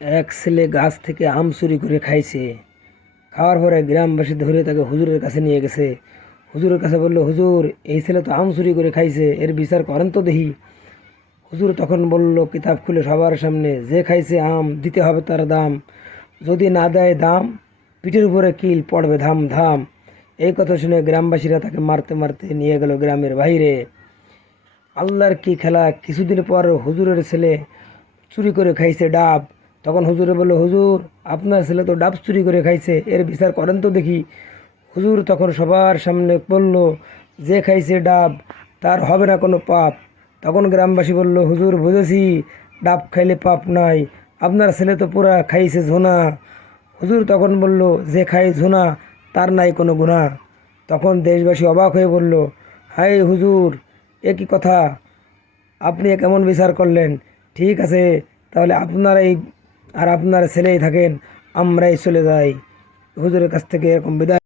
এক ছেলে গাছ থেকে আম চুরি করে খাইছে। খাওয়ার পরে গ্রামবাসী ধরে তাকে হুজুরের কাছে নিয়ে গেছে। হুজুরের কাছে বলল, হুজুর, এই ছেলে তো আম চুরি করে খাইছে, এর বিচার করেন তো দেখি। হুজুর তখন বলল কিতাব খুলে সবার সামনে, যে খাইছে আম দিতে হবে তার দাম, যদি না দেয় দাম পিঠের উপরে কিল পড়বে ধাম ধাম। এই কথা শুনে গ্রামবাসীরা তাকে মারতে মারতে নিয়ে গেল গ্রামের বাইরে। আল্লাহর কি খেলা! কিছুদিন পর হুজুরের ছেলে চুরি করে খাইছে ডাব। তখন হুজুরে বলল, হুজুর, আপনার ছেলে তো ডাব চুরি করে খাইছে, এর বিচার করেন তো দেখি। হুজুর তখন সবার সামনে বলল, যে খাইছে ডাব তার হবে না কোনো পাপ। তখন গ্রামবাসী বলল, হুজুর বুঝেছি, ডাব খাইলে পাপ নাই, আপনার ছেলে তো পুরা খাইছে ঝোনা। হুজুর তখন বলল, যে খাই ঝোনা তার নাই কোনো গুনাহ। তখন দেশবাসী অবাক হয়ে বলল, হায় হুজুর, এ কি কথা! আপনি এ কেমন বিচার করলেন? ঠিক আছে, তাহলে আপনারাই আর আপনার ছেলেই থাকেন, আমরাই চলে যাই। হুজুরের কাছ থেকে এরকম বিদায়।